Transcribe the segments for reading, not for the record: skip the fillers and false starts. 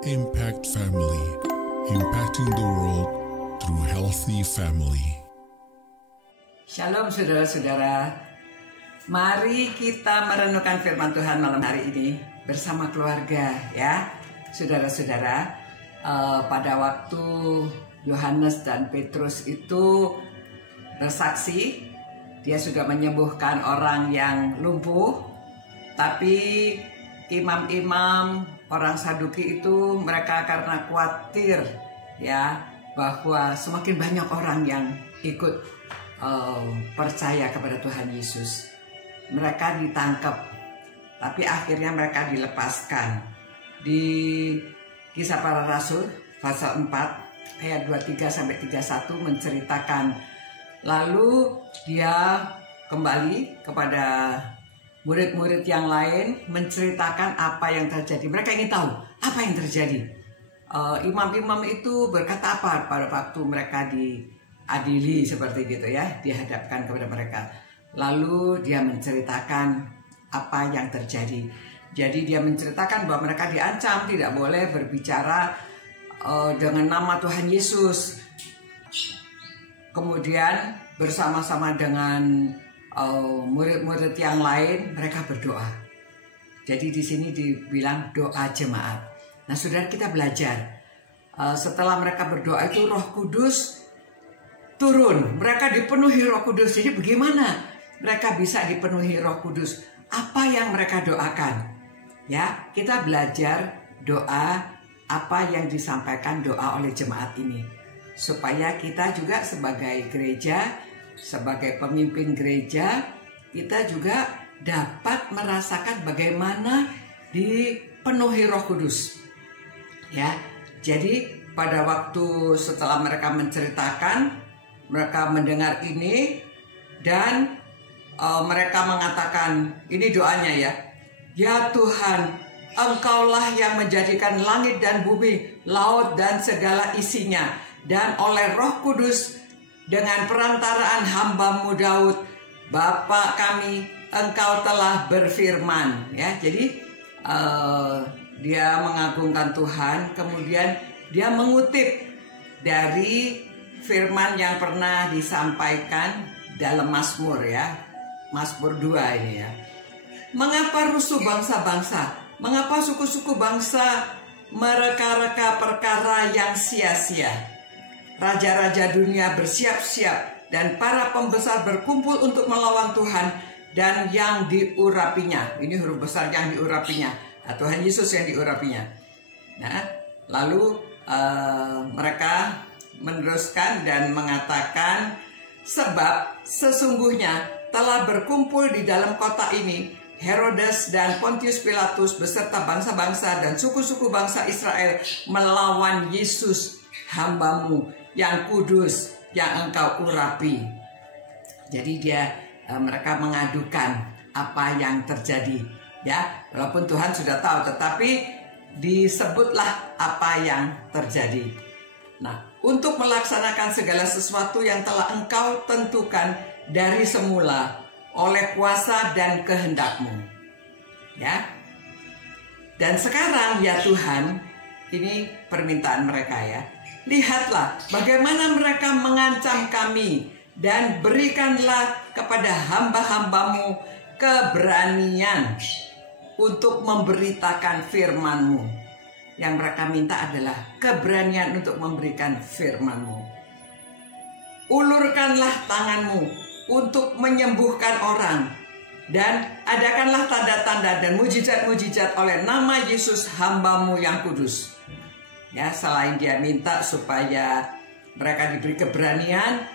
Impact Family, impacting the world through healthy family. Shalom saudara-saudara. Mari kita merenungkan firman Tuhan malam hari ini bersama keluarga ya. Saudara-saudara, pada waktu Yohanes dan Petrus itu bersaksi, dia sudah menyembuhkan orang yang lumpuh, tapi imam-imam orang Saduki itu mereka karena khawatir ya bahwa semakin banyak orang yang ikut percaya kepada Tuhan Yesus, mereka ditangkap, tapi akhirnya mereka dilepaskan. Di Kisah Para Rasul pasal 4 ayat 23-31 menceritakan, lalu dia kembali kepada murid-murid yang lain menceritakan apa yang terjadi. Mereka ingin tahu apa yang terjadi. Imam-imam itu berkata apa pada waktu mereka diadili seperti gitu ya, dihadapkan kepada mereka. Lalu dia menceritakan apa yang terjadi. Jadi dia menceritakan bahwa mereka diancam tidak boleh berbicara dengan nama Tuhan Yesus. Kemudian bersama-sama dengan murid-murid yang lain mereka berdoa. Jadi di sini dibilang doa jemaat. Nah, saudara, kita belajar setelah mereka berdoa itu Roh Kudus turun. Mereka dipenuhi Roh Kudus. Jadi bagaimana mereka bisa dipenuhi Roh Kudus? Apa yang mereka doakan? Ya, kita belajar doa apa yang disampaikan doa oleh jemaat ini, supaya kita juga sebagai gereja, sebagai pemimpin gereja, kita juga dapat merasakan bagaimana dipenuhi Roh Kudus. Ya, jadi pada waktu setelah mereka menceritakan, mereka mendengar ini dan mereka mengatakan, ini doanya ya, ya Tuhan, Engkaulah yang menjadikan langit dan bumi, laut dan segala isinya, dan oleh Roh Kudus dengan perantaraan hamba-Mu Daud, Bapa kami, Engkau telah berfirman. Ya, jadi dia mengagungkan Tuhan, kemudian dia mengutip dari firman yang pernah disampaikan dalam Mazmur ya, Mazmur 2 ini ya. Mengapa rusuh bangsa-bangsa? Mengapa suku-suku bangsa mereka-reka perkara yang sia-sia? Raja-raja dunia bersiap-siap dan para pembesar berkumpul untuk melawan Tuhan dan yang diurapinya. Ini huruf besar, yang diurapinya. Nah, Tuhan Yesus yang diurapinya. Nah, lalu mereka meneruskan dan mengatakan, sebab sesungguhnya telah berkumpul di dalam kota ini Herodes dan Pontius Pilatus beserta bangsa-bangsa dan suku-suku bangsa Israel melawan Yesus hamba-Mu yang kudus yang Engkau urapi. Jadi mereka mengadukan apa yang terjadi ya, walaupun Tuhan sudah tahu, tetapi disebutlah apa yang terjadi. Nah, untuk melaksanakan segala sesuatu yang telah Engkau tentukan dari semula oleh kuasa dan kehendak-Mu. Ya. Dan sekarang ya Tuhan, ini permintaan mereka ya. Lihatlah bagaimana mereka mengancam kami, dan berikanlah kepada hamba-hamba-Mu keberanian untuk memberitakan firman-Mu. Yang mereka minta adalah keberanian untuk memberikan firman-Mu. Ulurkanlah tangan-Mu untuk menyembuhkan orang, dan adakanlah tanda-tanda dan mujizat-mujizat oleh nama Yesus hamba-Mu yang kudus. Ya, selain dia minta supaya mereka diberi keberanian,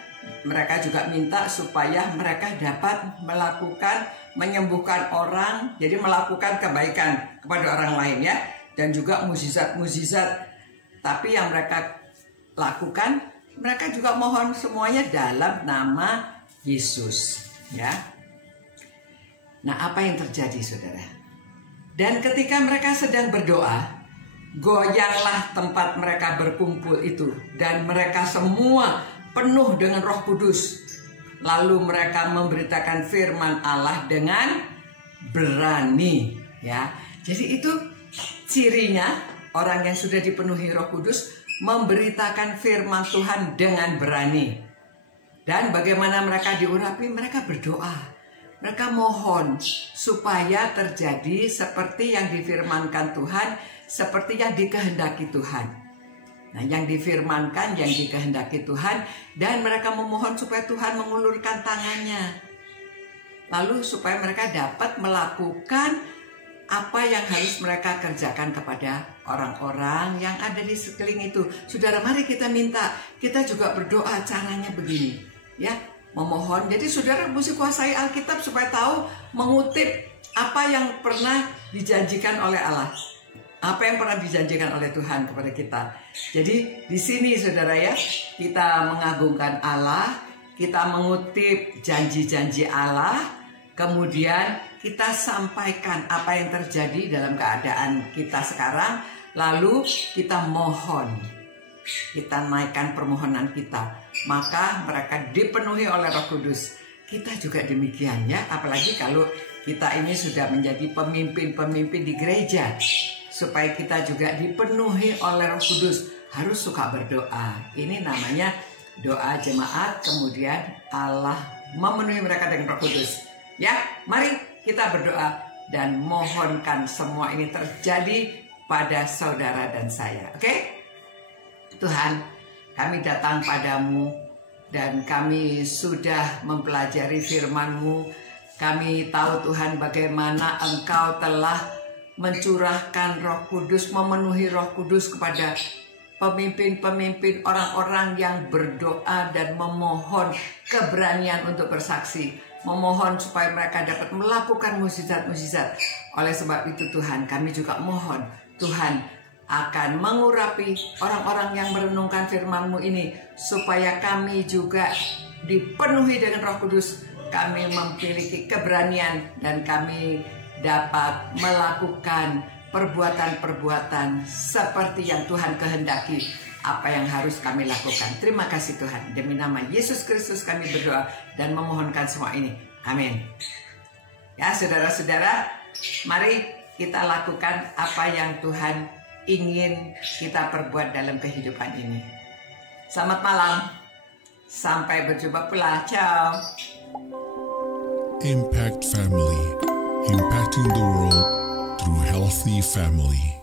mereka juga minta supaya mereka dapat melakukan menyembuhkan orang, jadi melakukan kebaikan kepada orang lain ya, dan juga mujizat-mujizat. Tapi yang mereka lakukan, mereka juga mohon semuanya dalam nama Yesus ya. Nah, apa yang terjadi saudara? Dan ketika mereka sedang berdoa, goyanglah tempat mereka berkumpul itu, dan mereka semua penuh dengan Roh Kudus. Lalu mereka memberitakan firman Allah dengan berani ya. Jadi itu cirinya orang yang sudah dipenuhi Roh Kudus memberitakan firman Tuhan dengan berani. Dan bagaimana mereka diurapi? Mereka berdoa. Mereka mohon supaya terjadi seperti yang difirmankan Tuhan, seperti yang dikehendaki Tuhan. Nah, yang difirmankan, yang dikehendaki Tuhan, dan mereka memohon supaya Tuhan mengulurkan tangannya. Lalu supaya mereka dapat melakukan apa yang harus mereka kerjakan kepada orang-orang yang ada di sekeliling itu. Saudara, mari kita minta, kita juga berdoa caranya begini, ya. Memohon. Jadi saudara mesti kuasai Alkitab supaya tahu mengutip apa yang pernah dijanjikan oleh Allah. Apa yang pernah dijanjikan oleh Tuhan kepada kita. Jadi di sini saudara ya, kita mengagungkan Allah, kita mengutip janji-janji Allah, kemudian kita sampaikan apa yang terjadi dalam keadaan kita sekarang, lalu kita mohon. Kita naikkan permohonan kita, maka mereka dipenuhi oleh Roh Kudus. Kita juga demikian ya, apalagi kalau kita ini sudah menjadi pemimpin-pemimpin di gereja, supaya kita juga dipenuhi oleh Roh Kudus, harus suka berdoa. Ini namanya doa jemaat, kemudian Allah memenuhi mereka dengan Roh Kudus. Ya, mari kita berdoa dan mohonkan semua ini terjadi pada saudara dan saya. Oke? Tuhan, kami datang padamu dan kami sudah mempelajari firman-Mu. Kami tahu Tuhan bagaimana Engkau telah mencurahkan Roh Kudus, memenuhi Roh Kudus kepada pemimpin-pemimpin, orang-orang yang berdoa dan memohon keberanian untuk bersaksi. Memohon supaya mereka dapat melakukan mukjizat-mukjizat. Oleh sebab itu Tuhan, kami juga mohon Tuhan akan mengurapi orang-orang yang merenungkan firman-Mu ini, supaya kami juga dipenuhi dengan Roh Kudus. Kami memiliki keberanian dan kami dapat melakukan perbuatan-perbuatan seperti yang Tuhan kehendaki, apa yang harus kami lakukan. Terima kasih Tuhan. Demi nama Yesus Kristus kami berdoa dan memohonkan semua ini. Amin. Ya saudara-saudara, mari kita lakukan apa yang Tuhan ingin kita perbuat dalam kehidupan ini. Selamat malam. Sampai berjumpa pula. Ciao. Impact Family, impacting the world through healthy family.